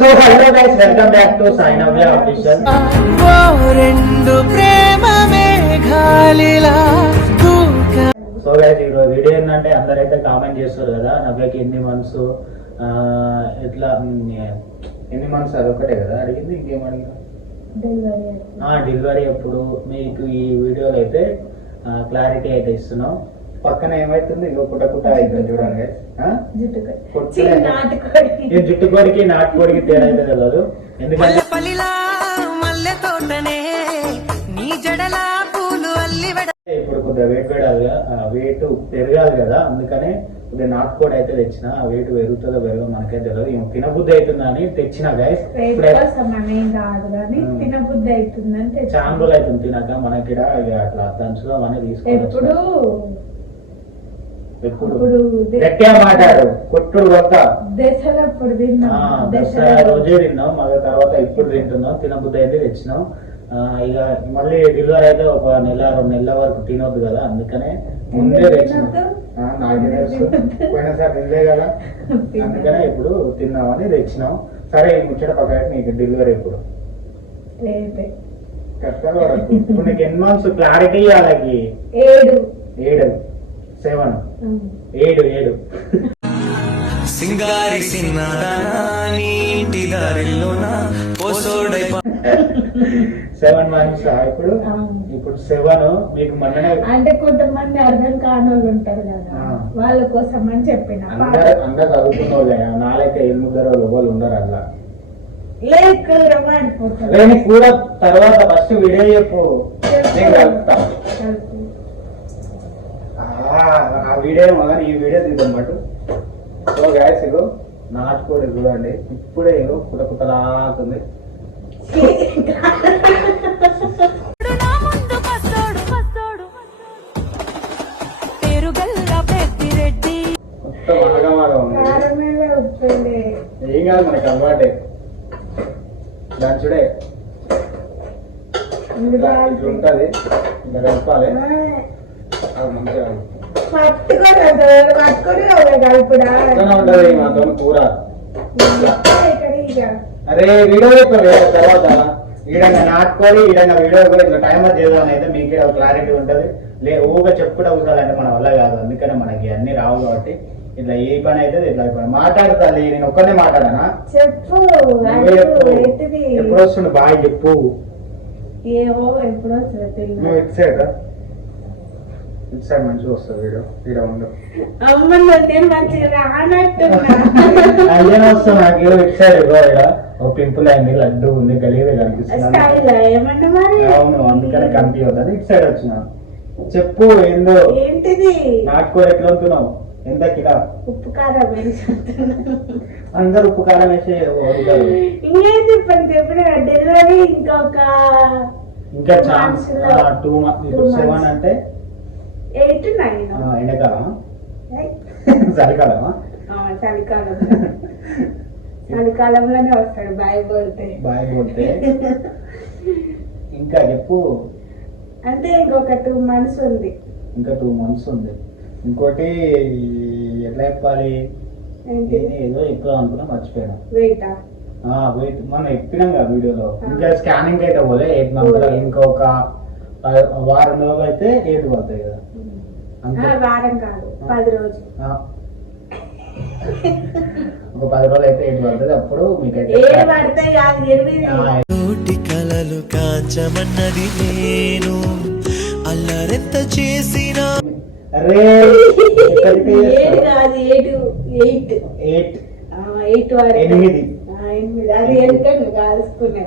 So hello guys welcome back to sign అవ్య official ఓ రెండు ప్రేమ మేఘాలిలా సో గైస్ ఈ వీడియో ఏంటంటే అందరైతే కామెంట్ చేస్తారు కదా నవ్యకి ఎన్ని మంత్స్ ఎట్లా ఉమ్, ఎన్ని మంత్స్ అదొకటే కదా అడిగింది ఇంకేం అడిగినా డెలివరీ ఎప్పుడు? మీకు ఈ వీడియోలో అయితే క్లారిటీ అయితే ఇస్తున్నాం. పక్కన ఏమైతుంది? ఇంకో పుట్ట పుట్ట అవుతుంది చూడండి. ఈ జుట్టు కోడికి నాటుకోడికి తేడా అయితే తెలియదు ఎందుకంటే పల్లిలా మల్లె తోటనే నీ జడలా పూలు అల్లి వెడ ఇప్పుడు కొద్దిగా వెయిట్ పెడాలి వెయిట్ పెరగాలి కదా. అందుకనే కొద్దిగా నాటుకోడి అయితే తెచ్చిన. ఆ వెయిట్ పెరుగుతుందో పెరగదో మనకైతే తెలియదు ఏమో తినబుద్ధి అవుతుందని తెచ్చిన గైస్ ఇప్పుడే. తినబుద్ధి అవుతుందని తెచ్చుకున్నాం. చాలా రోజులు అవుతుంది తినక. మనకి అట్లా దంచుదాం అని తీసుకొని ఎప్పుడు ఎప్పుడు ఇప్పుడు దే- గట్టిగా మాట్లాడు. కొట్టుడు కొత్త దశలప్పుడు తిన్నాం దసరా దశల రోజే తిన్నాం మళ్ళీ తర్వాత ఇప్పుడు తింటున్నాం తినబుద్ధి అయితే తెచ్చినాం ఇక మళ్ళీ డెలివరీ అయితే ఒక నెల రెండు నెలల వరకు తినొద్దు కదా. అందుకనే ముందే తెచ్చినాం. పోయినసారి కదా. అందుకనే ఇప్పుడు తిన్నామని తెచ్చినాం. సరే ముచ్చట పక్కన నీకు డెలివరీ ఇప్పుడు కష్టాలు ఇప్పుడు నీకు ఎన్ని మంత్స్ క్లారిటీ ఇవ్వాలి ఏడు. ఏడు. సెవెన్. ఏడు ఏడు. సింగారి సెవెన్ మంత్స్ ఇప్పుడు. ఇప్పుడు సెవెన్ మీకు మొన్ననే అంటే కొంతమంది అర్థం కాని వాళ్ళు ఉంటారు కదా. వాళ్ళ కోసం అని చెప్పిన అందరు అందరు చదువుకున్న వాళ్ళే నాలైతే ఎనిమిది రోజులు ఎవరు ఉండరు అట్లా. లేని కూడా తర్వాత ఫస్ట్ వీడియో చెప్పు. నేను కలుపుతా. వీడియో మగని ఈ వీడియో తీద్దాం సో గ్యాస్ ఇగో నాటుకోడి చూడండి. ఇప్పుడే ఇగో కుట మొత్తం ఉంది. ఉప్పండి ఏం కాదు మనకి అలవాటే. లంచుడే ఇట్లా ఇట్లా ఉంటది ఇట్లా కలపాలి. మంచిగా అరే వీడియో తర్వాత ఈడంగా నాటుకొని ఈడంగా వీడియో కూడా ఇట్లా టైమర్ చేద్దాం అయితే మీకు క్లారిటీ ఉంటది. లే ఊగా చెప్పుకుంటే అవసరాలంటే మన వల్ల కాదు. అందుకనే మనకి అన్ని రావు కాబట్టి ఇట్లా ఏ పని అయితే ఇట్లా పని మాట్లాడతాలి నేను ఒక్కనే మాట్లాడానా? చెప్పు ఎప్పుడు వస్తుండు బాయ్ చెప్పు. ఏవో ఎప్పుడో నువ్వు ఇటు సైడ్ మంచిగా వస్తుంది వీడియో నేను మంచిగా రానట్టున్నా నాకు ఏదో ఇటు సైడ్ పింపుల్ అయింది లడ్డు ఉంది గలీదే కనిపిస్తుంది అవును అందుకనే కనిపించదు ఇటు సైడ్ వచ్చిన చెప్పు ఏందో ఏంటిది నాటుకో ఎట్లా ఉంటున్నావు ఎంత కిలో ఉప్పు కారం. అందరు ఉప్పు కారం వేసి ఇంకేం చెప్పండి డెలివరీ ఇంకొక ఇంకా ఛాన్స్. టూ ఇప్పుడు సెవెన్. అంటే ఎయిట్ నైన్ ఆ, ఎండాకాలమా చలికాలమా? చలికాలం. చలికాలంలోనే వస్తాడు బాయ్ పోతే. బాయ్ కొడితే ఇంకా చెప్పు. అంటే ఇంకొక టూ మంత్స్ ఉంది. ఇంకా టూ మంత్స్ ఉంది. ఇంకోటి ఎట్లా చెప్పాలి? ఏదో? ఎక్కువ అనుకున్నా మర్చిపోయాను. వెయిటా ఆ, వెయిట్ మనం ఎప్పినాం కదా వీడియోలో. ఇంకా స్కానింగ్ అయితే పోలే. Eight month. ఇంకొక వారం రోజులు అయితే ఎయిట్ పడతాయి కదా. అంతే. వారం కాదు. పది రోజులు. ఆ. ఒక పది రోజులు అయితే ఎయిట్ పడుతుంది అప్పుడు ఆ, నోటి కలలు కాచమన్నది నేను. అల్లరెంత చేసినా అరే ఎక్కడికి? ఏడు కాదు ఏడు ఎయిట్. ఎయిట్. ఎయిట్ ఎనిమిది.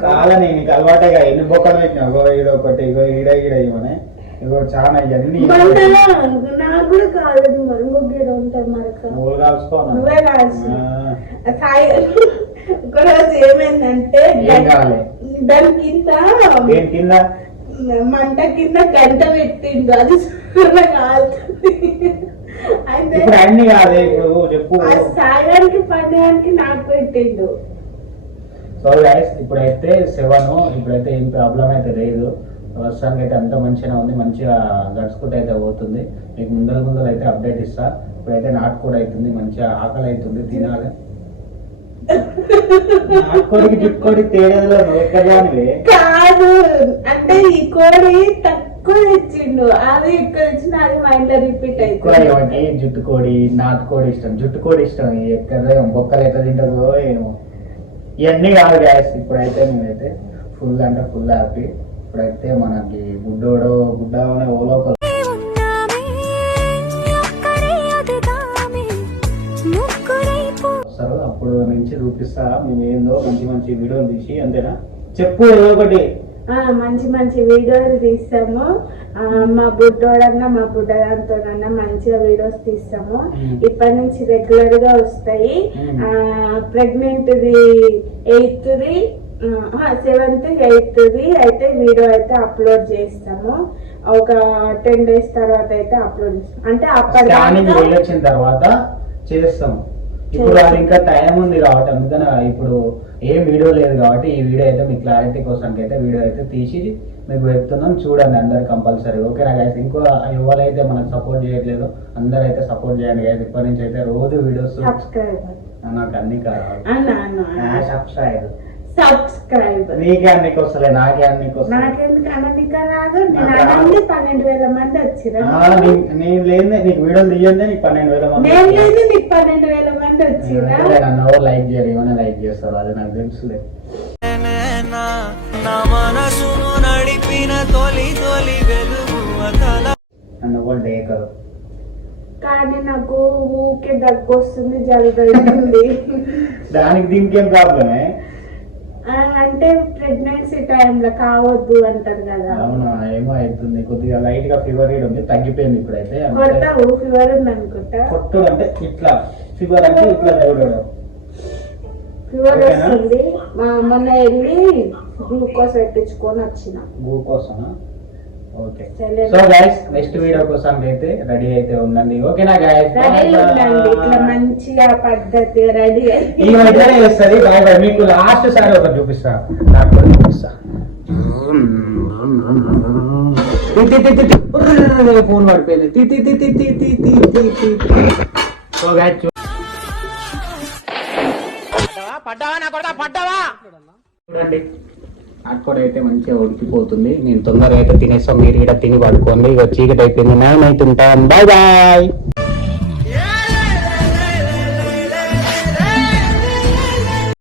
కాదని నీకు అలవాటేగా. ఎన్ని బొక్కలు పెట్టినావు? ఇది ఒకటి ఇగో ఈడ ఈడ ఇవనే ఇగో చాలా ఇవన్నీ నాకు కూడా కాదు ఇంకొక ఉంటుంది మరొక నువ్వు కాల్చుకోను నువ్వే. సాయి ఒకరోజు ఏమైందంటే దాని కింద దేని కింద? మంట కింద గంట పెట్టిండు. అది కాలుతుంది అయితే సాయానికి పండగానికి నాకు పెట్టిండు. సో గైస్ ఇప్పుడైతే సెవెన్ ఇప్పుడైతే ఏం ప్రాబ్లం అయితే లేదు. ప్రస్తుతానికి అయితే అంత మంచిగా ఉంది మంచిగా గడుచుకుంటూ అయితే పోతుంది. మీకు ముందర ముందర అయితే అప్డేట్ ఇస్తా. ఇప్పుడైతే నాటు కూడా అవుతుంది మంచిగా ఆకలి అవుతుంది తినాలి. నాటుకోడికి తేడాలో ఎక్కడ కాదు. అంటే ఈ కోడి తక్కువ తెచ్చిండు. అది ఎక్కువ తెచ్చిండు అది మైండ్లో రిపీట్ అవుతుంది ఏమంటే జుట్టుకోడి నాటుకోడి ఇష్టం. జుట్టుకోడి ఇష్టం ఈ ఎక్కడ బొక్కలు ఎట్లా తింటారో ఏమో. ఇవన్నీ కాదు గ్యాస్ ఇప్పుడైతే మేమైతే ఫుల్ అంటే ఫుల్ హ్యాపీ ఇప్పుడైతే మనకి గుడ్డోడు గుడ్డ ఓలో వస్తారు. అప్పుడు నుంచి చూపిస్తా. మేము ఏందో మంచి మంచి వీడియోలు తీసి అంతేనా? చెప్పు ఏదో ఒకటి. మంచి మంచి వీడియోలు తీస్తాము. మా బుడ్డోడన్నా మా బుడ్డదాంతోనన్నా మంచిగా వీడియోస్ తీస్తాము. ఇప్పటి నుంచి రెగ్యులర్గా వస్తాయి. మ్మ్. Pregnant the eighth seventh eighth the అయితే వీడియో అయితే అప్లోడ్ చేస్తాము. ఒక టెన్ డేస్ తర్వాత అయితే అప్లోడ్ చేస్తాం. అంటే వెళ్ళొచ్చిన తర్వాత చేస్తాం. ఇప్పుడు అది ఇంకా టైం ఉంది కాబట్టి అందుకని ఇప్పుడు ఏం వీడియో లేదు కాబట్టి ఈ వీడియో అయితే మీ క్లారిటీ కోసం అయితే వీడియో అయితే తీసి మీకు చెప్తున్నాం. చూడండి అందరు కంపల్సరీ ఓకేనా గైస్ ఇంకో ఎవరైతే మనకు సపోర్ట్ చేయట్లేదు అందరూ అయితే సపోర్ట్ చేయండి గైస్ ఇప్పటి నుంచి అయితే రోజు వీడియోస్ నాకు అన్ని కావాలి. Subscribe subscriber. నీకే అన్నికి వస్తలే నాకే అన్నికి వస్తలే నాకెందుకు అననిక రాదు. నేను పన్నెండు వేల మంది వచ్చిన నేను లేదే నీకు వీడియోలు తీయందే నీకు పన్నెండు వేల మంది నేను లేదు నీకు పన్నెండు వేల మంది వచ్చిన నన్ను ఎవరు లైక్ చేయరు ఏమైనా లైక్ చేస్తారు అది నాకు తెలుసులే. నా మనసును నడిపిన తొలి తొలి వెలుగు నన్ను ఎవరు డేకరు కానీ నాకు ఊకే దగ్గు వస్తుంది జలుబు దానికి దీనికి ఏం ప్రాబ్లమే అంటే ప్రెగ్నెన్సీ టైంలో కావద్దు అంటారు కదా. అవునా ఏమో అవుతుంది కొద్దిగా లైట్గా ఫీవర్ రీడ్ ఉంది తగ్గిపోయింది ఇప్పుడైతే. కొడతావు? ఫీవర్ ఉంది అనుకుంటా కొట్టుడు అంటే ఇట్లా ఫీవర్ అంటే ఇట్లా చూడడం ఫీవర్? వస్తుంది. మొన్న వెళ్ళి గ్లూకోజ్ పెట్టించుకొని వచ్చిన. గూ కోసమా okay so guys next video కోసం అయితే రెడీ అయితే ఉండండి. ఓకేనా గైస్ ఇట్లా మంచిగా పద్ధతి రెడీ ఈ మధ్యనే చేస్తుంది. బాయ్ బాయ్ మీకు లాస్ట్ సారి ఒకటి చూపిస్తా. నాకు చూపిస్తా. ఫోన్ పడిపోయింది. పడ్డావా? నా కొడతా పడ్డావా? చూడండి. అక్కడ అయితే మంచిగా ఉడికిపోతుంది. నేను తొందరగా అయితే తినేస్తాం మీరు కూడా తిని పడుకోండి. ఇక చీకటి అయిపోయింది. నేను అయితే ఉంటాను బాయ్ బాయ్